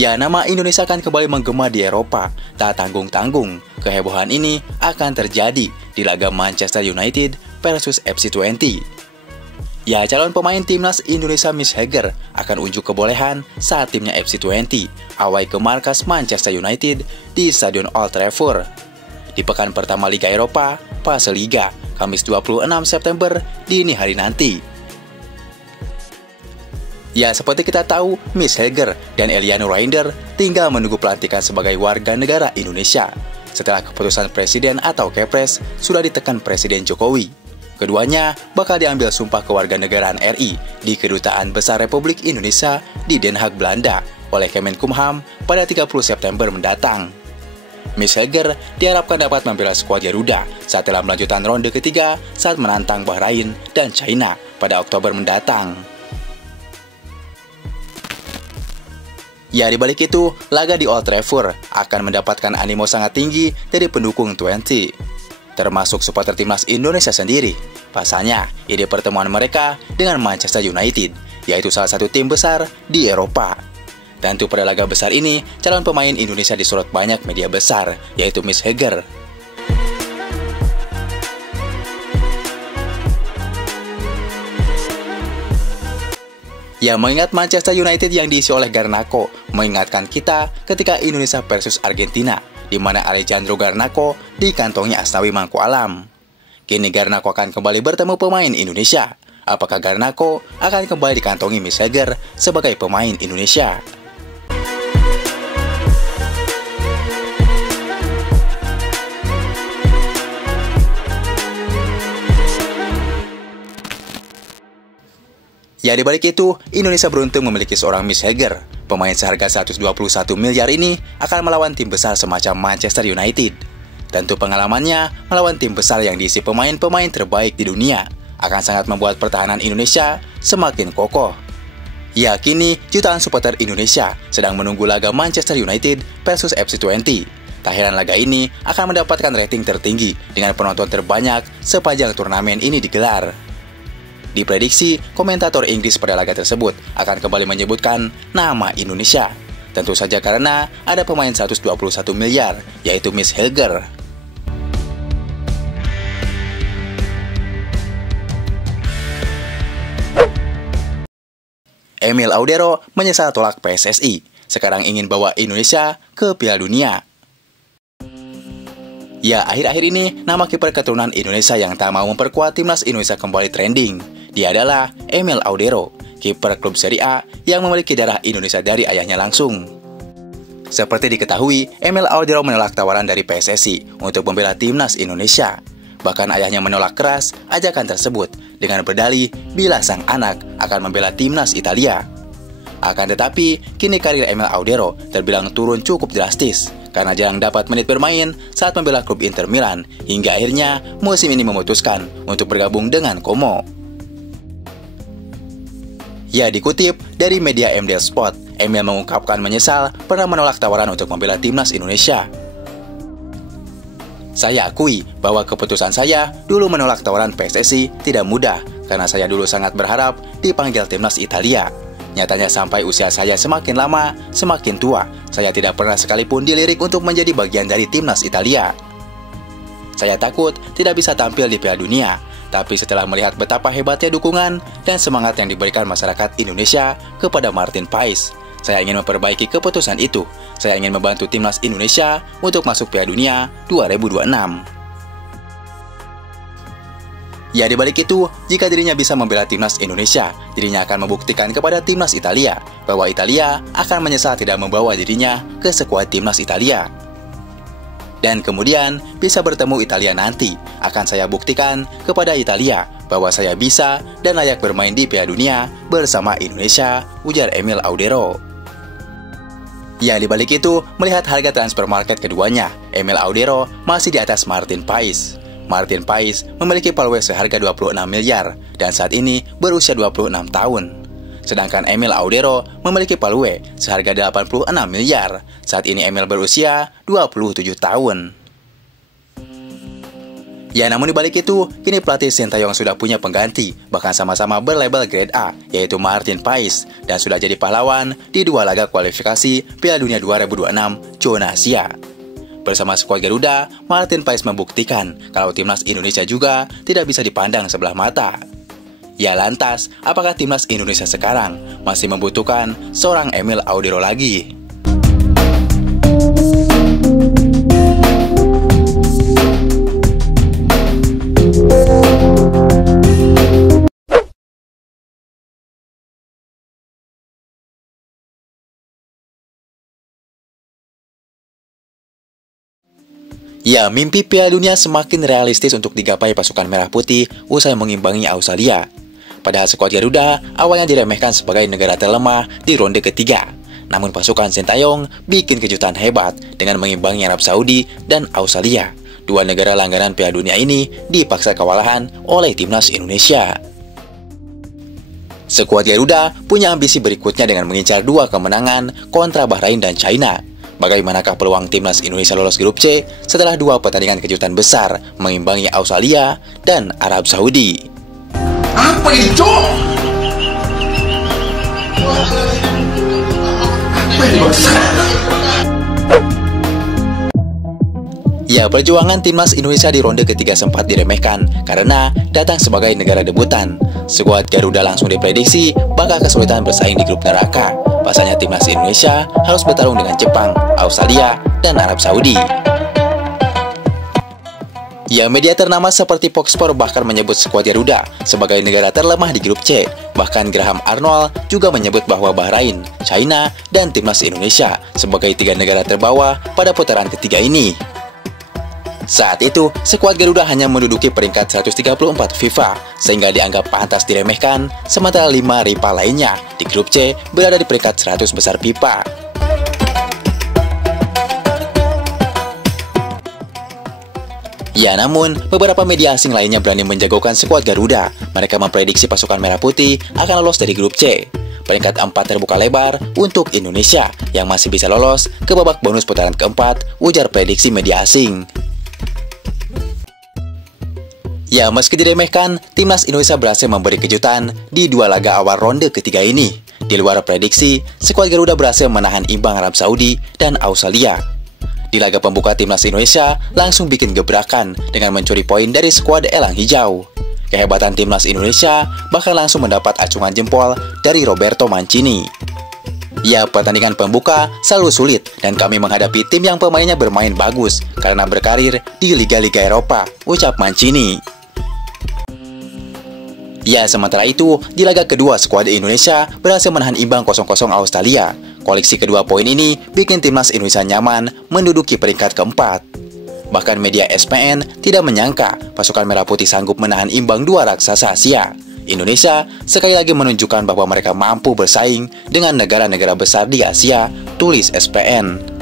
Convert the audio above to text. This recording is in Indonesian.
Ya, nama Indonesia akan kembali menggema di Eropa. Tak tanggung-tanggung, kehebohan ini akan terjadi di laga Manchester United versus FC20. Ya, calon pemain timnas Indonesia Miss Heger akan unjuk kebolehan saat timnya FC20 awai ke markas Manchester United di Stadion Old Trafford. Di pekan pertama Liga Eropa, Fase Liga, Kamis 26 September dini hari nanti. Ya, seperti kita tahu, Miss Heger dan Eliano Reinder tinggal menunggu pelantikan sebagai warga negara Indonesia setelah keputusan Presiden atau Kepres sudah ditekan Presiden Jokowi. Keduanya bakal diambil sumpah kewarganegaraan RI di Kedutaan Besar Republik Indonesia di Den Haag, Belanda oleh Kemenkumham pada 30 September mendatang. Miss Heger diharapkan dapat membela skuad Garuda saat dalam lanjutan ronde ketiga saat menantang Bahrain dan China pada Oktober mendatang. Ya, di balik itu, laga di Old Trafford akan mendapatkan animo sangat tinggi dari pendukung 20, termasuk supporter timnas Indonesia sendiri. Pasalnya, ide pertemuan mereka dengan Manchester United, yaitu salah satu tim besar di Eropa. Tentu pada laga besar ini, calon pemain Indonesia disorot banyak media besar, yaitu Miss Heger. Ya, mengingat Manchester United yang diisi oleh Garnacho mengingatkan kita ketika Indonesia versus Argentina, di mana Alejandro Garnacho dikantongi Asnawi Mangku Alam. Kini Garnacho akan kembali bertemu pemain Indonesia. Apakah Garnacho akan kembali dikantongi Miss Heger sebagai pemain Indonesia? Ya, di balik itu, Indonesia beruntung memiliki seorang Miss Heger. Pemain seharga 121 miliar ini akan melawan tim besar semacam Manchester United. Tentu pengalamannya melawan tim besar yang diisi pemain-pemain terbaik di dunia akan sangat membuat pertahanan Indonesia semakin kokoh. Ya, kini jutaan supporter Indonesia sedang menunggu laga Manchester United versus FC20. Tak heran laga ini akan mendapatkan rating tertinggi dengan penonton terbanyak sepanjang turnamen ini digelar. Diprediksi, komentator Inggris pada laga tersebut akan kembali menyebutkan nama Indonesia. Tentu saja karena ada pemain 121 miliar, yaitu Miss Heger. Emil Audero menyesal tolak PSSI, sekarang ingin bawa Indonesia ke Piala Dunia. Ya, akhir-akhir ini nama kiper keturunan Indonesia yang tak mau memperkuat timnas Indonesia kembali trending. Dia adalah Emil Audero, kiper klub Serie A yang memiliki darah Indonesia dari ayahnya langsung. Seperti diketahui, Emil Audero menolak tawaran dari PSSI untuk membela timnas Indonesia. Bahkan ayahnya menolak keras ajakan tersebut dengan berdalih bila sang anak akan membela timnas Italia. Akan tetapi, kini karir Emil Audero terbilang turun cukup drastis karena jarang dapat menit bermain saat membela klub Inter Milan, hingga akhirnya musim ini memutuskan untuk bergabung dengan Como. Ya, dikutip dari media MDL Sport, Emil mengungkapkan menyesal pernah menolak tawaran untuk membela timnas Indonesia. Saya akui bahwa keputusan saya dulu menolak tawaran PSSI tidak mudah karena saya dulu sangat berharap dipanggil timnas Italia. Nyatanya sampai usia saya semakin lama, semakin tua, saya tidak pernah sekalipun dilirik untuk menjadi bagian dari timnas Italia. Saya takut tidak bisa tampil di Piala Dunia, tapi setelah melihat betapa hebatnya dukungan dan semangat yang diberikan masyarakat Indonesia kepada Martin Paes, saya ingin memperbaiki keputusan itu. Saya ingin membantu timnas Indonesia untuk masuk Piala Dunia 2026. Ya, di balik itu, jika dirinya bisa membela timnas Indonesia, dirinya akan membuktikan kepada timnas Italia bahwa Italia akan menyesal tidak membawa dirinya ke skuad timnas Italia. Dan kemudian bisa bertemu Italia nanti, akan saya buktikan kepada Italia bahwa saya bisa dan layak bermain di Piala Dunia bersama Indonesia, ujar Emil Audero. Ya, di balik itu, melihat harga transfer market keduanya, Emil Audero masih di atas Martin Paes. Martin Paes memiliki paluwe seharga 26 miliar dan saat ini berusia 26 tahun. Sedangkan Emil Audero memiliki paluwe seharga 86 miliar. Saat ini Emil berusia 27 tahun. Ya, namun dibalik itu, kini pelatih Sintayong sudah punya pengganti, bahkan sama-sama berlabel grade A, yaitu Martin Paes, dan sudah jadi pahlawan di 2 laga kualifikasi Piala Dunia 2026 zona Asia. Bersama skuad Garuda, Martin Paes membuktikan kalau timnas Indonesia juga tidak bisa dipandang sebelah mata. Ya lantas, apakah timnas Indonesia sekarang masih membutuhkan seorang Emil Audero lagi? Ya, mimpi Piala Dunia semakin realistis untuk digapai pasukan Merah Putih usai mengimbangi Australia. Padahal skuad Garuda awalnya diremehkan sebagai negara terlemah di ronde ketiga. Namun pasukan Sintayong bikin kejutan hebat dengan mengimbangi Arab Saudi dan Australia. 2 negara langganan Piala Dunia ini dipaksa kewalahan oleh timnas Indonesia. Skuad Garuda punya ambisi berikutnya dengan mengincar 2 kemenangan kontra Bahrain dan China. Bagaimanakah peluang timnas Indonesia lolos grup C setelah 2 pertandingan kejutan besar mengimbangi Australia dan Arab Saudi? Apa itu? Apa itu? Ya, perjuangan timnas Indonesia di ronde ketiga sempat diremehkan karena datang sebagai negara debutan. Skuad Garuda langsung diprediksi bakal kesulitan bersaing di grup neraka. Pasalnya timnas Indonesia harus bertarung dengan Jepang, Australia, dan Arab Saudi. Ya, media ternama seperti Fox Sports bahkan menyebut skuad Garuda sebagai negara terlemah di grup C. Bahkan Graham Arnold juga menyebut bahwa Bahrain, China, dan timnas Indonesia sebagai 3 negara terbawah pada putaran ketiga ini. Saat itu, skuad Garuda hanya menduduki peringkat 134 FIFA, sehingga dianggap pantas diremehkan, sementara 5 rival lainnya di grup C berada di peringkat 100 besar FIFA. Ya, namun beberapa media asing lainnya berani menjagokan skuad Garuda. Mereka memprediksi pasukan Merah Putih akan lolos dari grup C. Peringkat 4 terbuka lebar untuk Indonesia yang masih bisa lolos ke babak bonus putaran keempat, ujar prediksi media asing. Ya, meski diremehkan, timnas Indonesia berhasil memberi kejutan di 2 laga awal ronde ketiga ini. Di luar prediksi, skuad Garuda berhasil menahan imbang Arab Saudi dan Australia. Di laga pembuka timnas Indonesia langsung bikin gebrakan dengan mencuri poin dari skuad Elang Hijau. Kehebatan timnas Indonesia bahkan langsung mendapat acungan jempol dari Roberto Mancini. Ya, pertandingan pembuka selalu sulit dan kami menghadapi tim yang pemainnya bermain bagus karena berkarir di liga-liga Eropa, ucap Mancini. Ya, sementara itu, di laga kedua skuad Indonesia berhasil menahan imbang 0-0 Australia. Koleksi kedua poin ini bikin timnas Indonesia nyaman menduduki peringkat keempat. Bahkan media ESPN tidak menyangka pasukan Merah Putih sanggup menahan imbang 2 raksasa Asia. Indonesia sekali lagi menunjukkan bahwa mereka mampu bersaing dengan negara-negara besar di Asia, tulis ESPN.